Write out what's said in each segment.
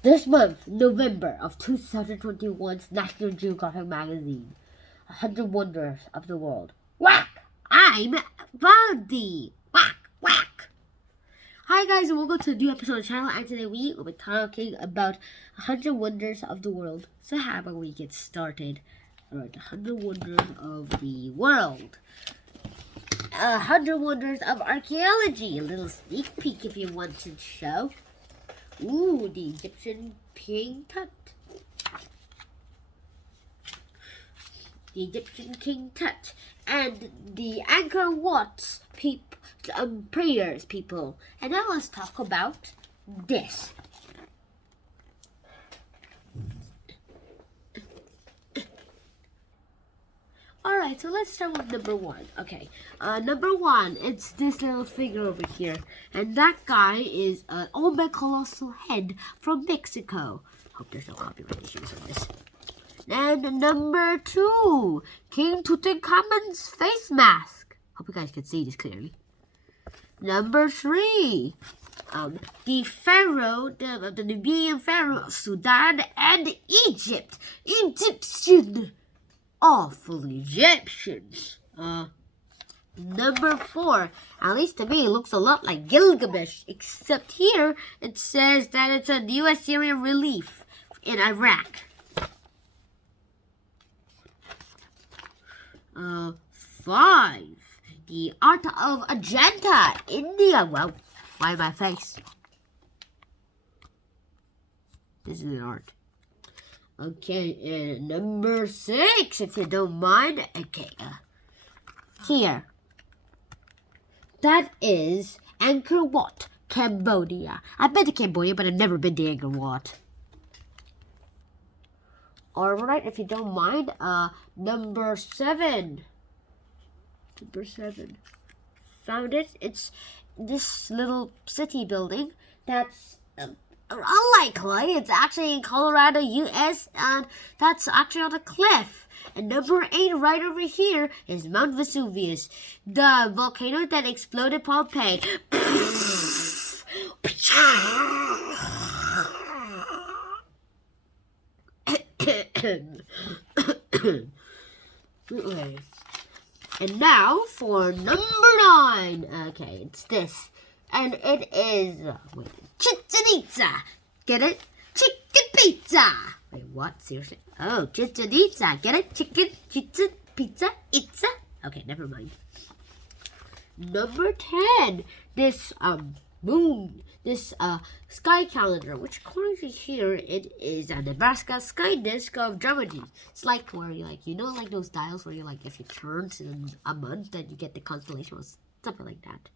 This month, November of 2021's National Geographic magazine, 100 Wonders of the World. Whack! I'm Baldi! Whack! Whack! Hi guys, and welcome to a new episode of the channel, and today we will be talking about 100 Wonders of the World. So how about we get started? Alright, 100 Wonders of the World. 100 Wonders of Archaeology. A little sneak peek if you want to show. Ooh, the Egyptian King Tut. The Egyptian King Tut. And the Angkor Wat's prayers, people. And now let's talk about this. Alright, so let's start with number one. Okay, number one, it's this little figure over here. And that guy is an Olmec colossal head from Mexico. Hope there's no copyright issues on this. And number two, King Tutankhamun's face mask. Hope you guys can see this clearly. Number three, the pharaoh, the Nubian pharaoh of Sudan and Egypt. Egyptian. Awful Egyptians. Number four, at least to me, it looks a lot like Gilgamesh, except here it says that it's a new Assyrian relief in Iraq. Five, the art of Ajanta, India. Wow, why my face? This is an art. Okay, and number six, if you don't mind. Okay, here. That is Angkor Wat, Cambodia. I've been to Cambodia, but I've never been to Angkor Wat. Alright, if you don't mind, number seven. Number seven. Found it. It's this little city building that's unlikely. It's actually in Colorado, US, and that's actually on a cliff. And number 8 right over here is Mount Vesuvius, the volcano that exploded Pompeii. And now for number 9. Okay, it's this. And it is, Chichen Itza. Get it? Chicken pizza. Wait, what? Seriously? Oh, Chichen Itza. Get it? Chicken, pizza, Itza. Okay, never mind. Number 10. This, moon. This, sky calendar, which according to here, it is a Nebraska sky disk of Germany. It's like where you like, like those dials where you like, if you turn in a month, then you get the constellation or something like that.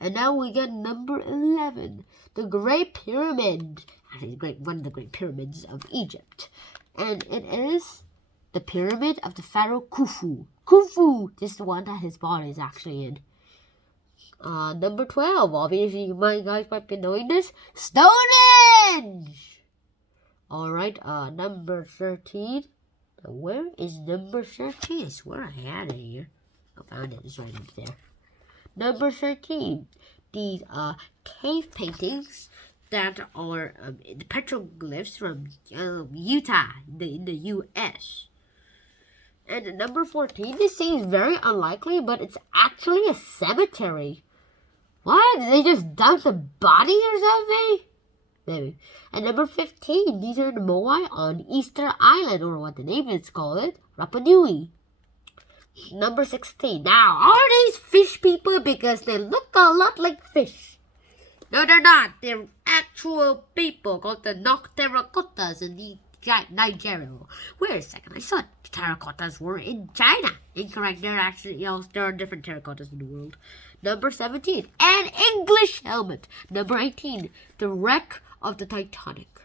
And now we get number 11, the Great Pyramid. Actually, one of the Great Pyramids of Egypt. And it is the Pyramid of the Pharaoh Khufu. Khufu! This is the one that his body is actually in. Number 12, obviously you guys might be knowing this, Stonehenge! Alright, number 13. Now, where is number 13? I swear I had it here. I found it, it's right up there. Number 13, these cave paintings that are the petroglyphs from Utah, in the U.S. And number 14, this seems very unlikely, but it's actually a cemetery. What? Did they just dump the body or something? Maybe. And number 15, these are the Moai on Easter Island, or what the natives call it, Rapa Nui. Number 16. Now, are these fish people? Because they look a lot like fish. No, they're not. They're actual people called the Nocterracottas in Nigeria. Wait a second. I thought terracottas were in China. Incorrect. They're actually, there are different terracottas in the world. Number 17. An English helmet. Number 18. The wreck of the Titanic.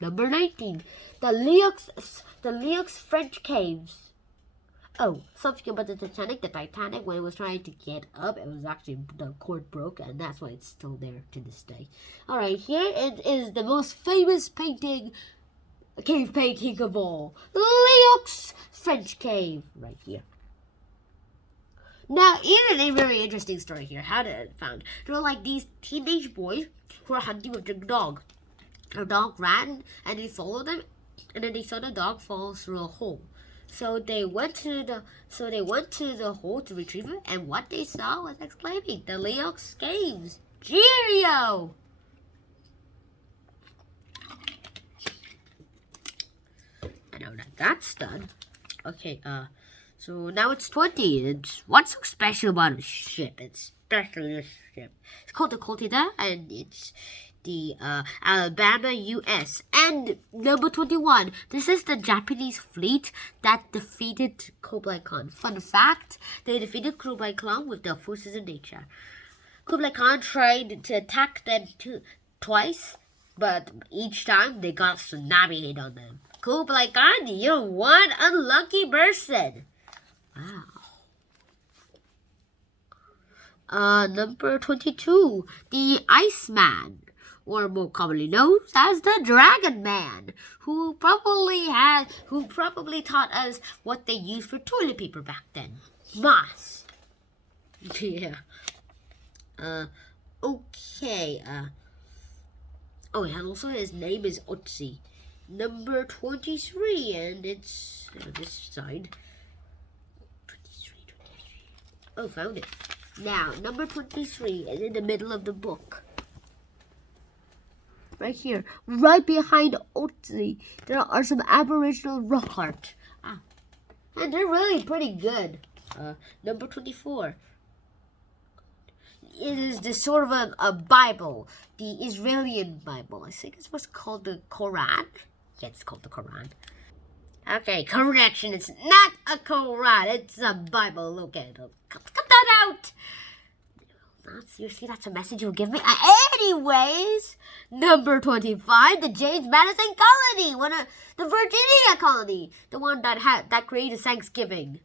Number 19. The Leux French caves. Oh, something about the Titanic, when it was trying to get up, it was actually, the cord broke, and that's why it's still there to this day. Alright, here it is the most famous cave painting of all. Leux French cave, right here. Now, here's a very interesting story here. How did it found? There were like these teenage boys who were hunting with their dog. Their dog ran and they followed them, and then they saw the dog fall through a hole. So they went to the hole to retrieve it, and what they saw was exclaiming, "The Leox games, Cheerio!" I know that that's done. Okay, so now it's 20. What's so special about a ship? It's especially this ship. It's called the Coltida, and it's the Alabama, U.S. And number 21. This is the Japanese fleet that defeated Kublai Khan. Fun fact: they defeated Kublai Khan with the forces of nature. Kublai Khan tried to attack them twice, but each time they got a tsunami hit on them. Kublai Khan, you're one unlucky person. Wow. Number 22, the Iceman, or more commonly known as the Dragon Man, who probably taught us what they used for toilet paper back then. Moss. Yeah. Okay. Oh, and also his name is Otzi. Number 23, and it's this side. 23. Oh, found it. Now, number 23 is in the middle of the book. Right here, right behind Otzi, there are some Aboriginal rock art. And they're really pretty good. Number 24. It is the sort of a Bible, the Israeli Bible. I think it's what's called the Quran. Yeah, it's called the Quran. Okay, correction. It's not a Quran. It's a Bible. Okay, cut that out. Not seriously, that's a message you'll give me. Anyways, number 25, the James Madison colony, the Virginia colony, the one that created Thanksgiving.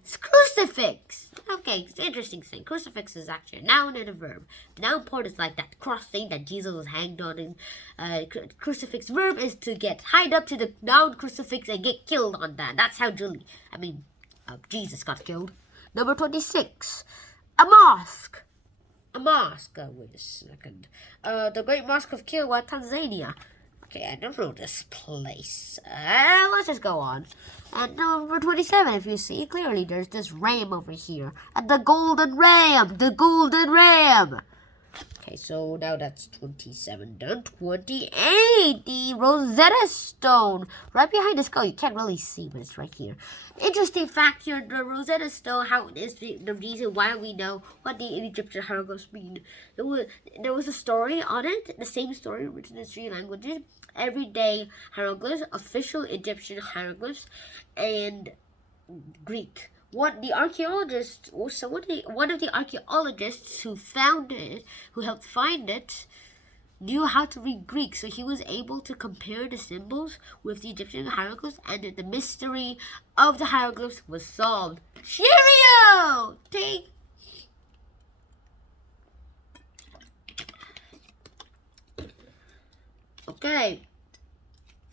It's crucifix. Okay, it's an interesting thing. Crucifix is actually a noun and a verb. The noun part is like that cross thing that Jesus was hanged on. And crucifix verb is to get tied up to the noun crucifix and get killed on that. That's how Jesus got killed. Number 26, a mosque. A mosque. Wait a second. The Great Mosque of Kilwa, Tanzania. Okay, I don't know this place. Let's just go on. And number 27, if you see clearly, there's this ram over here. And the golden ram! The golden ram! Okay, so now that's 27 done. 28, the Rosetta Stone. Right behind the skull. You can't really see, but it's right here. Interesting fact here, the Rosetta Stone, how is the reason why we know what the Egyptian hieroglyphs mean. There was a story on it, the same story written in 3 languages. Everyday hieroglyphs, official Egyptian hieroglyphs, and Greek. One of the archaeologists who found it, who helped find it, knew how to read Greek, so he was able to compare the symbols with the Egyptian hieroglyphs, and the mystery of the hieroglyphs was solved. Cheerio! Take. Okay.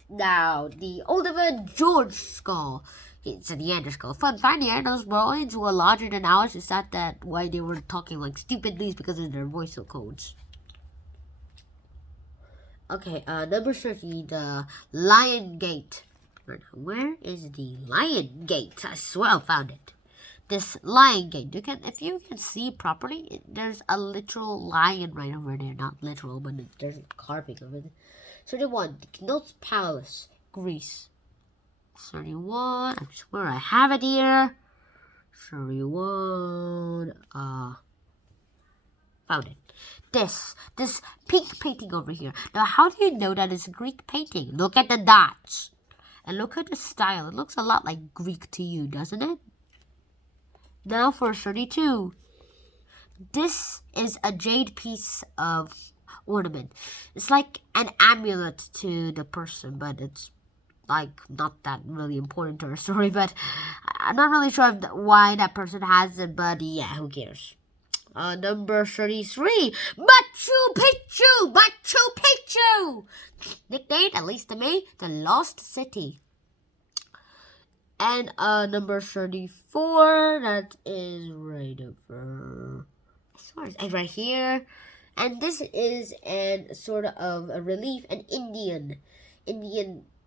Now, the Oliver George skull. It's a Neanderthal skull. Fun fact, Neanderthals brains were larger than ours. Is that why they were talking like stupidly? Because of their voice codes. Okay, number 30, the Lion Gate. Where is the Lion Gate? I swear I found it. This Lion Gate. If you can see properly, there's a literal lion right over there. Not literal, but there's a carving of it. 31, the Knut Palace, Greece. 31, I swear I have it here. 31, found it. This pink painting over here. Now, how do you know that it's a Greek painting? Look at the dots. And look at the style. It looks a lot like Greek to you, doesn't it? Now for 32. This is a jade piece of ornament. It's like an amulet to the person, but it's like not that really important to our story. But I'm not really sure why that person has it, but yeah, who cares? Number 33, Machu Picchu! Machu Picchu! Nicknamed, at least to me, the Lost City. And number 34, that is right over, right here. And this is an sort of a relief, an Indian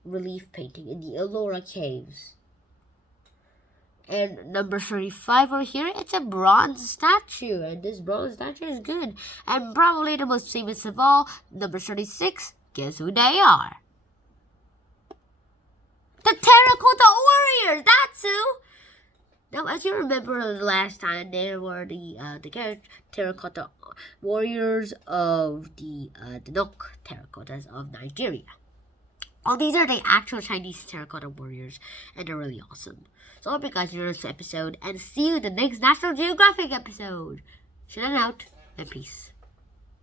relief painting in the Ellora Caves. And number 35 over here, it's a bronze statue. And this bronze statue is good. And probably the most famous of all, number 36, guess who they are? The Terracotta Warriors, that's who! Now, as you remember last time, there were the Terracotta Warriors of the Nok Terracottas of Nigeria. Well, these are the actual Chinese Terracotta Warriors, and they're really awesome. So I hope you guys enjoyed this episode, and see you in the next National Geographic episode. Shout out, and peace.